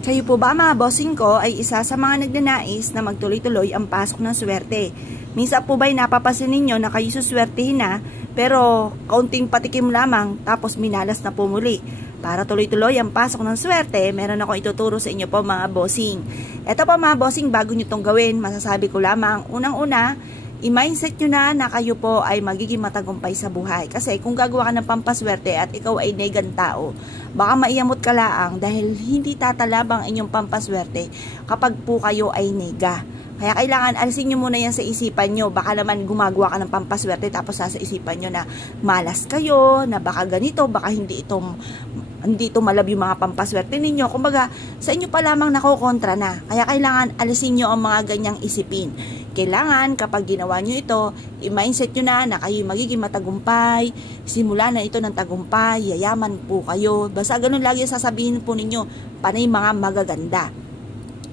Kayo po ba mga bossing ko ay isa sa mga nagnanais na magtuloy-tuloy ang pasok ng swerte? Minsan po ba'y napapansin ninyo na kayo suswertehin na pero kaunting patikim lamang tapos minalas na po muli? Para tuloy-tuloy ang pasok ng swerte, meron ako ituturo sa inyo po mga bossing. Ito po mga bossing, bago nyo itong gawin, masasabi ko lamang, unang-una, i-mindset nyo na kayo po ay magiging matagumpay sa buhay. Kasi kung gagawa ka ng pampaswerte at ikaw ay negang tao, baka maiyamot ka laang dahil hindi tatalabang inyong pampaswerte kapag po kayo ay nega. Kaya kailangan alisin nyo muna yan sa isipan nyo. Baka naman gumagawa ka ng pampaswerte tapos sa isipan nyo na malas kayo, na baka ganito, baka hindi ito malab yung mga pampaswerte ninyo. Kumbaga, sa inyo pa lamang nakokontra na. Kaya kailangan alisin nyo ang mga ganyang isipin. Kailangan kapag ginawa nyo ito, i-mindset nyo na kayo magiging matagumpay, simula na ito ng tagumpay, yayaman po kayo. Basta ganun lagi sasabihin po ninyo, panay mga magaganda.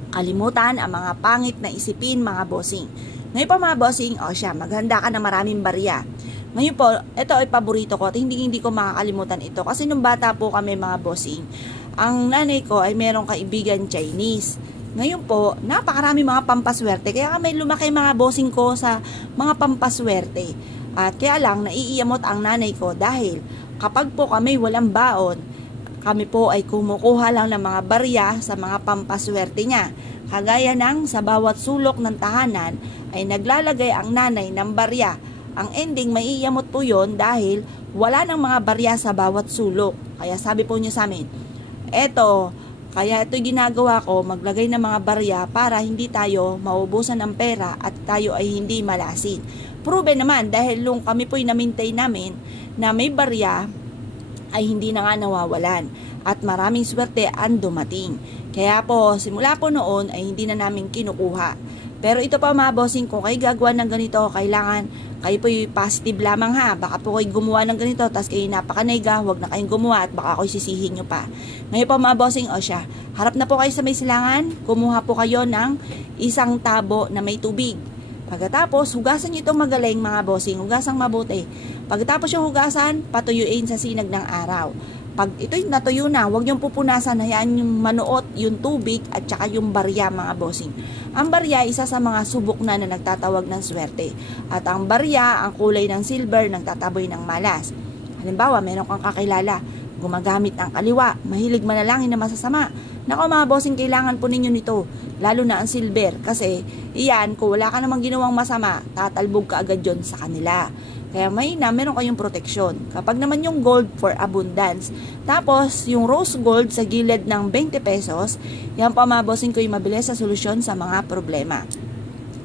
Kalimutan ang mga pangit na isipin mga bossing. Ngayon po mga bossing, maghanda ka ng maraming barya. Ngayon po, ito ay paborito ko at hindi ko makakalimutan ito. Kasi nung bata po kami mga bossing, ang nanay ko ay merong kaibigan Chinese. Ngayon po, napakarami mga pampaswerte. Kaya kami lumaki mga bossing ko sa mga pampaswerte. At kaya lang, naiiyamot ang nanay ko dahil kapag po kami walang baon, kami po ay kumukuha lang ng mga barya sa mga pampaswerte niya. Kagaya ng sa bawat sulok ng tahanan ay naglalagay ang nanay ng barya. Ang ending, maiiyamot po yon dahil wala ng mga barya sa bawat sulok. Kaya sabi po niya sa amin, kaya ito ginagawa ko, maglagay ng mga barya para hindi tayo maubusan ng pera at tayo ay hindi malasin. Proven naman dahil kami po'y namintay namin na may barya ay hindi na nga nawawalan at maraming swerte ang dumating. Kaya po, simula po noon ay hindi na namin kinukuha. Pero ito pa mga bossing, kung kayo gagawa ng ganito, kailangan kayo po yung positive lamang ha. Baka po kayo gumawa ng ganito, tapos kayo napakanega, huwag na kayong gumawa at baka kayo sisihin nyo pa. Ngayon po mga bossing, harap na po kayo sa may silangan, kumuha po kayo ng isang tabo na may tubig. Pagkatapos, hugasan nyo itong magaling mga bossing, hugasang mabuti. Pagkatapos yung hugasan, patuyuin sa sinag ng araw. Pag ito'y natuyo na, huwag niyong pupunasan, hayaan yung manuot, yung tubig at saka yung barya mga bossing. Ang barya, isa sa mga subok na nagtatawag ng swerte. At ang barya, ang kulay ng silver, nagtataboy ng malas. Halimbawa, meron kang kakilala, gumagamit ng kaliwa, mahilig manalangin na masasama. Nako mga bossing, kailangan po ninyo nito, lalo na ang silver. Kasi, iyan, kung wala ka namang ginawang masama, tatalbog ka agad yun sa kanila. Kaya meron kayong proteksyon. Kapag naman yung gold for abundance. Tapos, yung rose gold sa gilid ng 20 pesos, yan po mga bossing ko yung mabilis sa solusyon sa mga problema.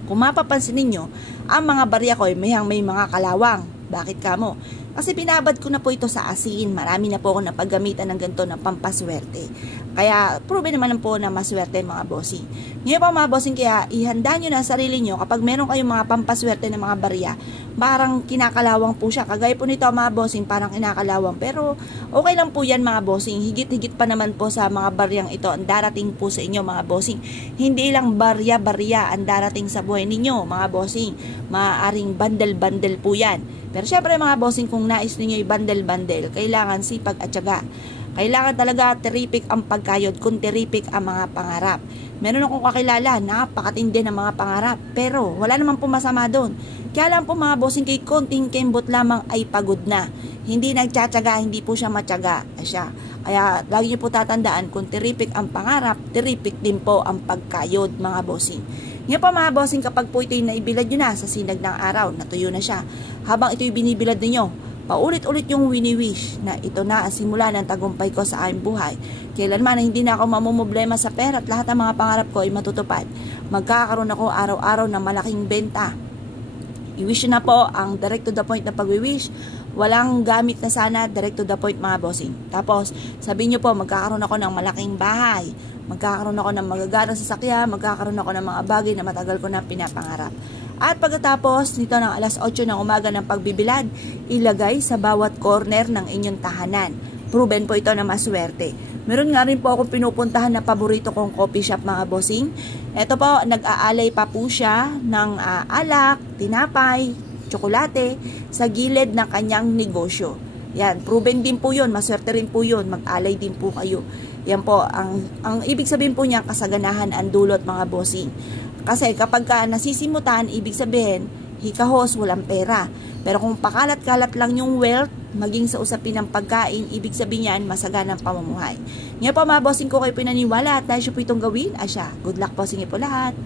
Kung mapapansin ninyo, ang mga barya ko may mga kalawang. Bakit kamo? Kasi pinabad ko na po ito sa asin. Marami na po ako napaggamitan ng ganito na pampaswerte. Kaya, proven naman po na maswerte mga bossing. Ngayon po mga bossing, kaya ihanda nyo na sarili nyo kapag meron kayong mga pampaswerte na mga barya, parang kinakalawang po siya. Kagaya po nito mga bossing, parang kinakalawang. Pero, okay lang po yan mga bossing. Higit-higit pa naman po sa mga baryang ito ang darating po sa inyo mga bossing. Hindi lang barya-barya ang darating sa buhay ninyo mga bossing. Maaaring bandel-bandel po yan. Pero syempre mga bossing, kung nais ninyo i-bandel-bandel, kailangan sipag at tiyaga. Kailangan talaga terrific ang pagkayod kung terrific ang mga pangarap. Meron akong kakilala, napakatindi ng mga pangarap, pero wala naman po masama doon. Kaya lang po mga bossing, kay konting kembot lamang ay pagod na. Hindi nagtsatsaga, hindi po siya matyaga. Kaya lagi niyo po tatandaan, kung terrific ang pangarap, terrific din po ang pagkayod mga bossing. Ngayon pa mga bossing, kapag po ito'y naibilad nyo na sa sinag ng araw, natuyo na siya. Habang ito'y binibilad ninyo, paulit-ulit yung wini-wish na ito na ang simula ng tagumpay ko sa aking buhay. Kailanman na hindi na ako mamumblema sa pera at lahat ng mga pangarap ko ay matutupad. Magkakaroon ako araw-araw ng malaking benta. I-wish na po ang direct to the point na pag-wish. Walang gamit na sana, direct to the point mga bossing. Tapos, sabihin nyo po, magkakaroon ako ng malaking bahay. Magkakaroon ako ng magagarang sasakyan, magkakaroon ako ng mga bagay na matagal ko na pinapangarap. At pagkatapos nito ng alas 8 ng umaga ng pagbibilad, ilagay sa bawat corner ng inyong tahanan. Proven po ito na maswerte. Meron nga rin po akong pinupuntahan na paborito kong coffee shop mga bossing. Ito po, nag-aalay pa po siya ng alak, tinapay, tsokolate sa gilid ng kanyang negosyo. Yan, proven din po yun, maswerte rin po yun, mag-alay din po kayo. Yan po, ang ibig sabihin po niya, kasaganahan ang dulot mga bossing. Kasi kapag ka nasisimutan, ibig sabihin, hikahos, walang pera. Pero kung pakalat-kalat lang yung wealth, maging sa usapin ng pagkain, ibig sabihin yan, masaganang pamumuhay. Ngayon po mga bossing ko kayo pinaniwala at dahil siya po itong gawin, asya, good luck po sa inyo po lahat.